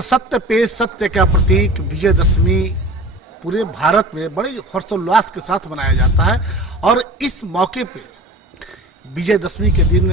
असत्य पे सत्य का प्रतीक विजयदशमी पूरे भारत में बड़े हर्षोल्लास के साथ मनाया जाता है। और इस मौके पे विजयदशमी के दिन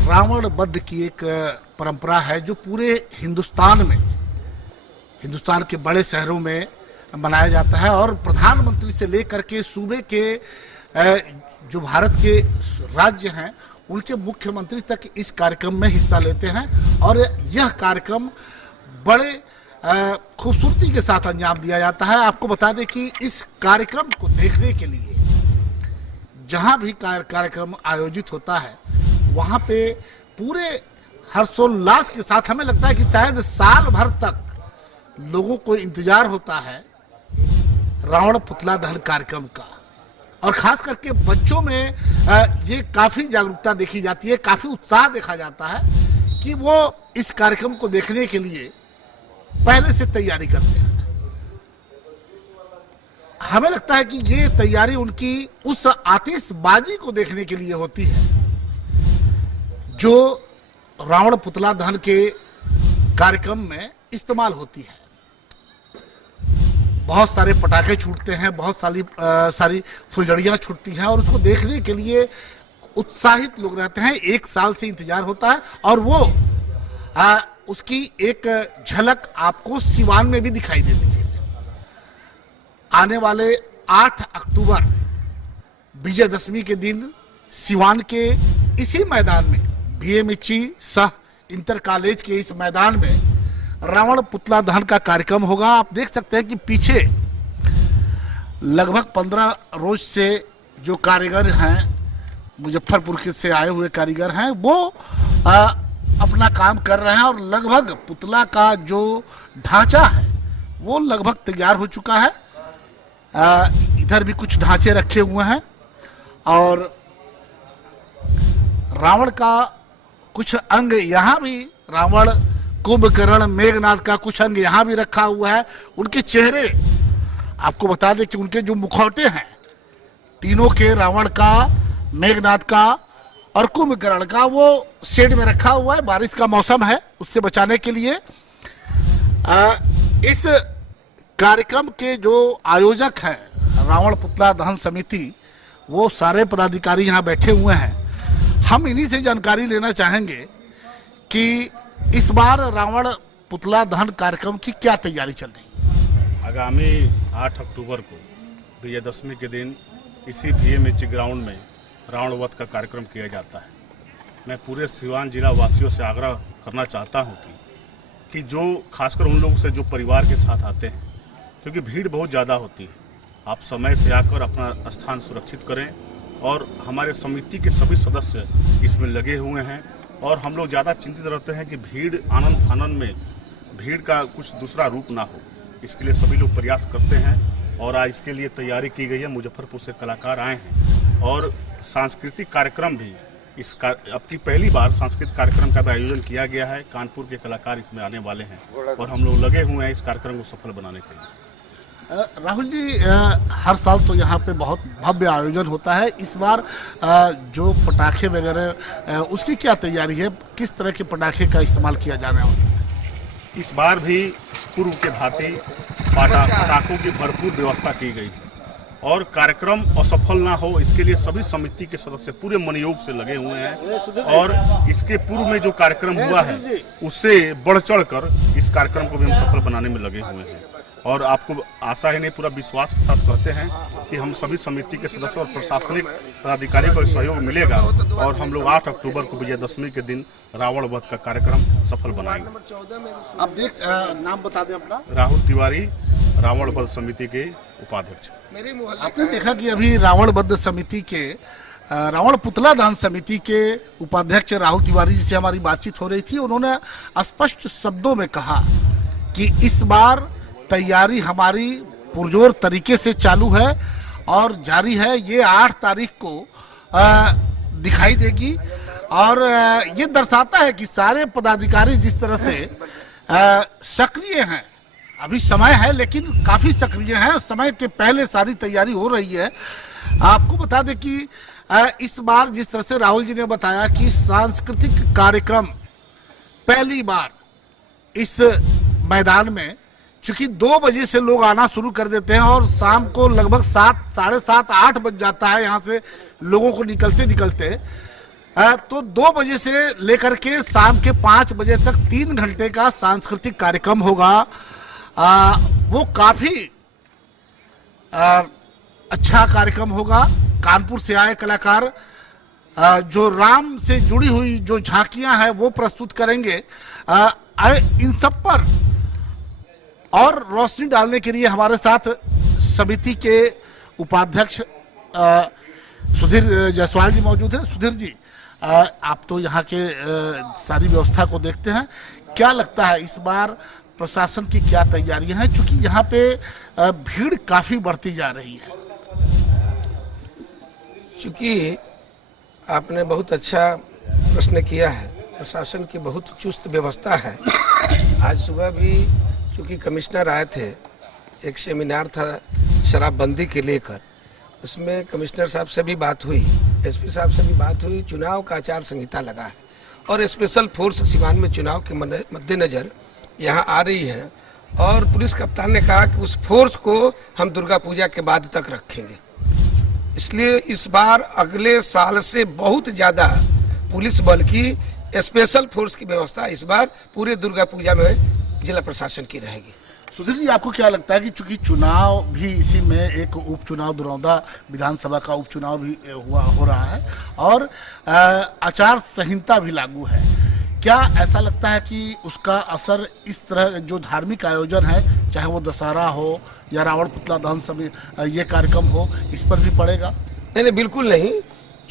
रावण वध की एक परंपरा है जो पूरे हिंदुस्तान में, हिंदुस्तान के बड़े शहरों में मनाया जाता है। और प्रधानमंत्री से लेकर के सूबे के जो भारत के राज्य हैं उनके मुख्यमंत्री तक इस कार्यक्रम में हिस्सा लेते हैं। और यह कार्यक्रम बड़े खूबसूरती के साथ अंजाम दिया जाता है। आपको बता दें कि इस कार्यक्रम को देखने के लिए जहां भी कार्यक्रम आयोजित होता है वहां पे पूरे हर्षोल्लास के साथ, हमें लगता है कि शायद साल भर तक लोगों को इंतजार होता है रावण पुतला दहन कार्यक्रम का। और खास करके बच्चों में ये काफी जागरूकता देखी जाती है, काफी उत्साह देखा जाता है कि वो इस कार्यक्रम को देखने के लिए पहले से तैयारी करते हैं। हमें लगता है कि ये तैयारी उनकी उस आतिशबाजी को देखने के लिए होती है जो रावण पुतला दहन के कार्यक्रम में इस्तेमाल होती है। बहुत सारे पटाखे छूटते हैं, बहुत सारी फुलझड़ियां छूटती हैं और उसको देखने के लिए उत्साहित लोग रहते हैं। एक साल से इंतजार होता है और वो उसकी एक झलक आपको सिवान में भी दिखाई देती है। आने वाले 8 अक्टूबर विजयदशमी के दिन सिवान के इसी मैदान में, बीएमएचई शाह इंटर कॉलेज के इस मैदान में रावण पुतला दहन का कार्यक्रम होगा। आप देख सकते हैं कि पीछे लगभग 15 रोज से जो कारीगर हैं, मुजफ्फरपुर के से आए हुए कारीगर हैं, वो अपना काम कर रहे हैं। और लगभग पुतला का जो ढांचा है वो लगभग तैयार हो चुका है। इधर भी कुछ ढांचे रखे हुए हैं और रावण का कुछ अंग यहाँ भी, रावण, कुंभकर्ण, मेघनाद का कुछ अंग यहाँ भी रखा हुआ है। उनके चेहरे, आपको बता दें कि उनके जो मुखौटे हैं तीनों के, रावण का, मेघनाद का और कुंभकर्ण का, वो शेड में रखा हुआ है। बारिश का मौसम है, उससे बचाने के लिए इस कार्यक्रम के जो आयोजक है रावण पुतला दहन समिति, वो सारे पदाधिकारी यहाँ बैठे हुए हैं। हम इन्हीं से जानकारी लेना चाहेंगे कि इस बार रावण पुतला दहन कार्यक्रम की क्या तैयारी चल रही है। आगामी 8 अक्टूबर को विजयदशमी के दिन इसी बीएमएचई ग्राउंड में रावण वध का कार्यक्रम किया जाता है। मैं पूरे सिवान जिला वासियों से आग्रह करना चाहता हूं कि जो खासकर उन लोगों से जो परिवार के साथ आते हैं, क्योंकि भीड़ बहुत ज़्यादा होती है, आप समय से आकर अपना स्थान सुरक्षित करें। और हमारे समिति के सभी सदस्य इसमें लगे हुए हैं और हम लोग ज़्यादा चिंतित रहते हैं कि भीड़, आनंद फानन में भीड़ का कुछ दूसरा रूप ना हो, इसके लिए सभी लोग प्रयास करते हैं। और आज इसके लिए तैयारी की गई है। मुजफ्फरपुर से कलाकार आए हैं और सांस्कृतिक कार्यक्रम भी अब की पहली बार सांस्कृतिक कार्यक्रम का भी आयोजन किया गया है। कानपुर के कलाकार इसमें आने वाले हैं और हम लोग लगे हुए हैं इस कार्यक्रम को सफल बनाने के लिए। राहुल जी, हर साल तो यहाँ पे बहुत भव्य आयोजन होता है। इस बार जो पटाखे वगैरह उसकी क्या तैयारी है, किस तरह के पटाखे का इस्तेमाल किया जाने वाला है? इस बार भी पूर्व के भांति पटाखों की भरपूर व्यवस्था की गई है और कार्यक्रम असफल ना हो इसके लिए सभी समिति के सदस्य पूरे मनयोग से लगे हुए हैं। और इसके पूर्व में जो कार्यक्रम हुआ है उससे बढ़ चढ़ कर इस कार्यक्रम को भी हम सफल बनाने में लगे हुए हैं। और आपको आशा ही नहीं, पूरा विश्वास के साथ कहते हैं कि हम सभी समिति के सदस्य और प्रशासनिक पदाधिकारी को सहयोग मिलेगा और हम लोग 8 अक्टूबर को विजयदशमी के दिन रावण वध का कार्यक्रम सफल बनाएंगे। आप नाम बता दें अपना। राहुल तिवारी, रावण वध समिति के उपाध्यक्ष। आपने देखा कि अभी रावण वध समिति के, रावण पुतला दहन समिति के उपाध्यक्ष राहुल तिवारी जी से हमारी बातचीत हो रही थी। उन्होंने स्पष्ट शब्दों में कहा कि इस बार तैयारी हमारी पुरजोर तरीके से चालू है और जारी है। ये 8 तारीख को दिखाई देगी और ये दर्शाता है कि सारे पदाधिकारी जिस तरह से सक्रिय हैं, अभी समय है लेकिन काफी सक्रिय हैं, समय के पहले सारी तैयारी हो रही है। आपको बता दें कि इस बार जिस तरह से राहुल जी ने बताया कि सांस्कृतिक कार्यक्रम पहली बार इस मैदान में, चूंकि 2 बजे से लोग आना शुरू कर देते हैं और शाम को लगभग 7, साढ़े 7, 8 बज जाता है यहाँ से लोगों को निकलते निकलते। तो 2 बजे से लेकर के शाम के 5 बजे तक 3 घंटे का सांस्कृतिक कार्यक्रम होगा। वो काफी अच्छा कार्यक्रम होगा। कानपुर से आए कलाकार जो राम से जुड़ी हुई जो झांकियां हैं वो प्रस्तुत करेंगे। इन सब पर और रोशनी डालने के लिए हमारे साथ समिति के उपाध्यक्ष सुधीर जायसवाल जी मौजूद हैं। सुधीर जी, आप तो यहाँ के सारी व्यवस्था को देखते हैं, क्या लगता है इस बार प्रशासन की क्या तैयारियां हैं, चूंकि यहाँ पे भीड़ काफी बढ़ती जा रही है? चूंकि आपने बहुत अच्छा प्रश्न किया है, प्रशासन की बहुत चुस्त व्यवस्था है। आज सुबह भी चूंकि कमिश्नर आए थे, एक सेमिनार था शराबबंदी के लेकर, उसमें कमिश्नर साहब से भी बात हुई, एसपी साहब से भी बात हुई। चुनाव का आचार संहिता लगा है और स्पेशल फोर्स सिवान में चुनाव के मद्देनजर यहाँ आ रही है और पुलिस कप्तान ने कहा कि उस फोर्स को हम दुर्गा पूजा के बाद तक रखेंगे। इसलिए इस बार अगले साल से बहुत ज़्यादा पुलिस बल की स्पेशल फोर्स की व्यवस्था इस बार पूरे दुर्गा पूजा में जिला प्रशासन की रहेगी। सुधीर जी, आपको क्या लगता है कि चूंकि चुनाव भी इसी में एक उपचुनाव दरौदा विधानसभा का उपचुनाव भी हो रहा है और आचार संहिता भी लागू है, क्या ऐसा लगता है कि उसका असर इस तरह जो धार्मिक आयोजन है, चाहे वो दशहरा हो या रावण पुतला दहन समय ये कार्यक्रम हो, इस पर भी पड़ेगा? नहीं, बिल्कुल नहीं।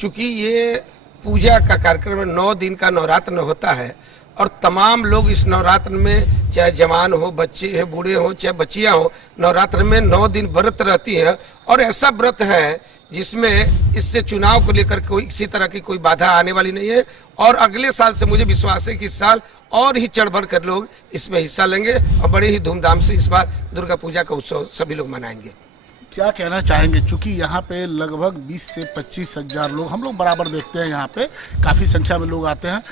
चूंकि ये पूजा का कार्यक्रम 9 दिन का नवरात्र होता है और तमाम लोग इस नवरात्र में, चाहे जवान हो, बच्चे हैं, बूढ़े हो, चाहे बच्चियां हो, नवरात्र में 9 दिन व्रत रहती है और ऐसा व्रत है जिसमें इससे चुनाव को लेकर कोई किसी तरह की कोई बाधा आने वाली नहीं है। और अगले साल से मुझे विश्वास है कि इस साल और ही चढ़ बढ़ कर लोग इसमें हिस्सा लेंगे और बड़े ही धूमधाम से इस बार दुर्गा पूजा का उत्सव सभी लोग मनाएंगे। क्या कहना चाहेंगे, चूंकि यहाँ पे लगभग 20 से 25 हजार लोग हम लोग बराबर देखते हैं, यहाँ पे काफी संख्या में लोग आते हैं,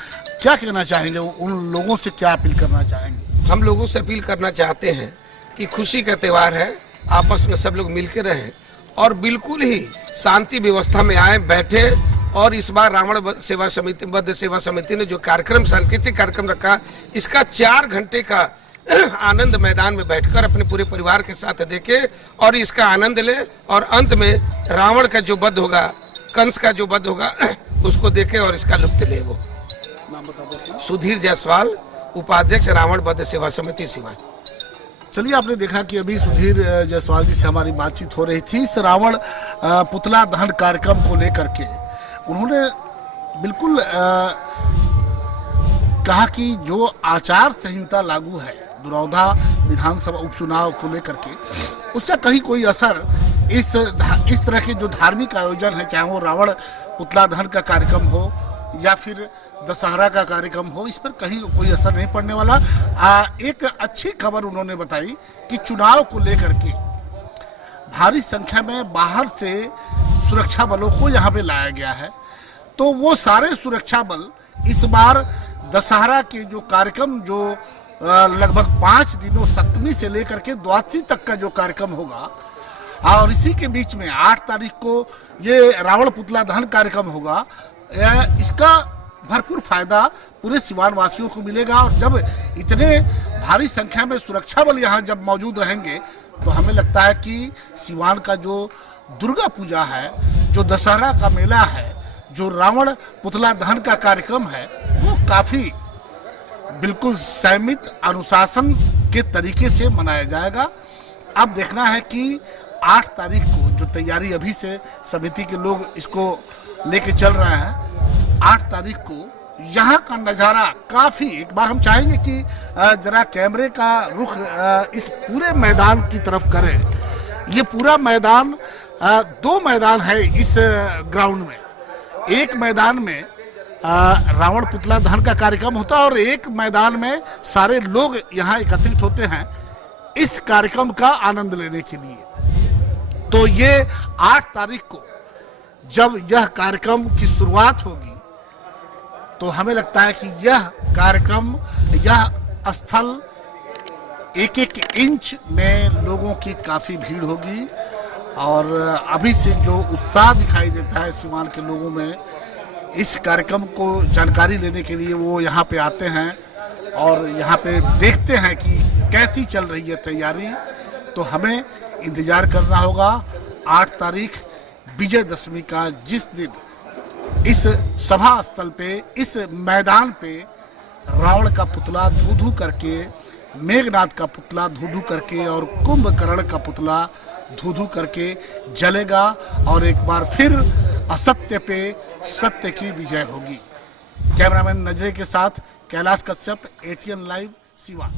क्या कहना चाहेंगे, उन लोगों से क्या अपील करना चाहेंगे? हम लोगों से अपील करना चाहते हैं कि खुशी का त्यौहार है, आपस में सब लोग मिलकर रहें और बिल्कुल ही शांति व्यवस्था में आए, बैठे। और इस बार रावण सेवा समिति, बद्ध सेवा समिति ने जो कार्यक्रम, सांस्कृतिक कार्यक्रम रखा, इसका 4 घंटे का आनंद मैदान में बैठकर अपने पूरे परिवार के साथ देखे और इसका आनंद ले और अंत में रावण का जो वध होगा, कंस का जो वध होगा, उसको देखे और इसका लुत्फ ले। वो सुधीर जायसवाल, उपाध्यक्ष रावण बद्ध सेवा समिति सिवान। चलिए, आपने देखा कि अभी सुधीर जायसवाल जी से हमारी बातचीत हो रही थी। इस रावण पुतला दहन कार्यक्रम को लेकर के उन्होंने बिल्कुल कहा कि जो आचार संहिता लागू है दरौदा विधानसभा उपचुनाव को लेकर के, उसका कहीं कोई असर इस तरह के जो धार्मिक आयोजन है, चाहे वो रावण पुतला दहन का कार्यक्रम हो या फिर दशहरा का कार्यक्रम हो, इस पर कहीं कोई असर नहीं पड़ने वाला। एक अच्छी खबर उन्होंने बताई कि चुनाव को लेकर के भारी संख्या में बाहर से सुरक्षा बलों को यहाँ पे लाया गया है, तो वो सारे सुरक्षा बल इस बार दशहरा के जो कार्यक्रम, जो लगभग 5 दिनों, सप्तमी से लेकर के द्वादशी तक का जो कार्यक्रम होगा, और इसी के बीच में 8 तारीख को ये रावण पुतला दहन कार्यक्रम होगा, इसका भरपूर फायदा पूरे सिवान वासियों को मिलेगा। और जब इतने भारी संख्या में सुरक्षा बल यहाँ जब मौजूद रहेंगे, तो हमें लगता है कि सिवान का जो दुर्गा पूजा है, जो दशहरा का मेला है, जो रावण पुतला दहन का कार्यक्रम है, वो काफी बिल्कुल संयमित अनुशासन के तरीके से मनाया जाएगा। अब देखना है कि 8 तारीख को जो तैयारी अभी से समिति के लोग इसको लेके चल रहे हैं, 8 तारीख को यहाँ का नज़ारा काफ़ी, एक बार हम चाहेंगे कि जरा कैमरे का रुख इस पूरे मैदान की तरफ करें। ये पूरा मैदान, 2 मैदान है इस ग्राउंड में। एक मैदान में रावण पुतला दहन का कार्यक्रम होता है और एक मैदान में सारे लोग यहाँ एकत्रित होते हैं इस कार्यक्रम का आनंद लेने के लिए। तो ये 8 तारीख को जब यह कार्यक्रम की शुरुआत होगी, तो हमें लगता है कि यह कार्यक्रम, यह स्थल एक एक इंच में लोगों की काफ़ी भीड़ होगी और अभी से जो उत्साह दिखाई देता है सीवान के लोगों में इस कार्यक्रम को जानकारी लेने के लिए वो यहाँ पे आते हैं और यहाँ पे देखते हैं कि कैसी चल रही है तैयारी। तो हमें इंतज़ार करना होगा 8 तारीख विजयदशमी का, जिस दिन इस सभा स्थल पे, इस मैदान पे रावण का पुतला धू धू करके, मेघनाथ का पुतला धू धू करके और कुंभकर्ण का पुतला धू धू करके जलेगा और एक बार फिर असत्य पे सत्य की विजय होगी। कैमरामैन नजरे के साथ कैलाश कश्यप, ATN लाइव, सिवान।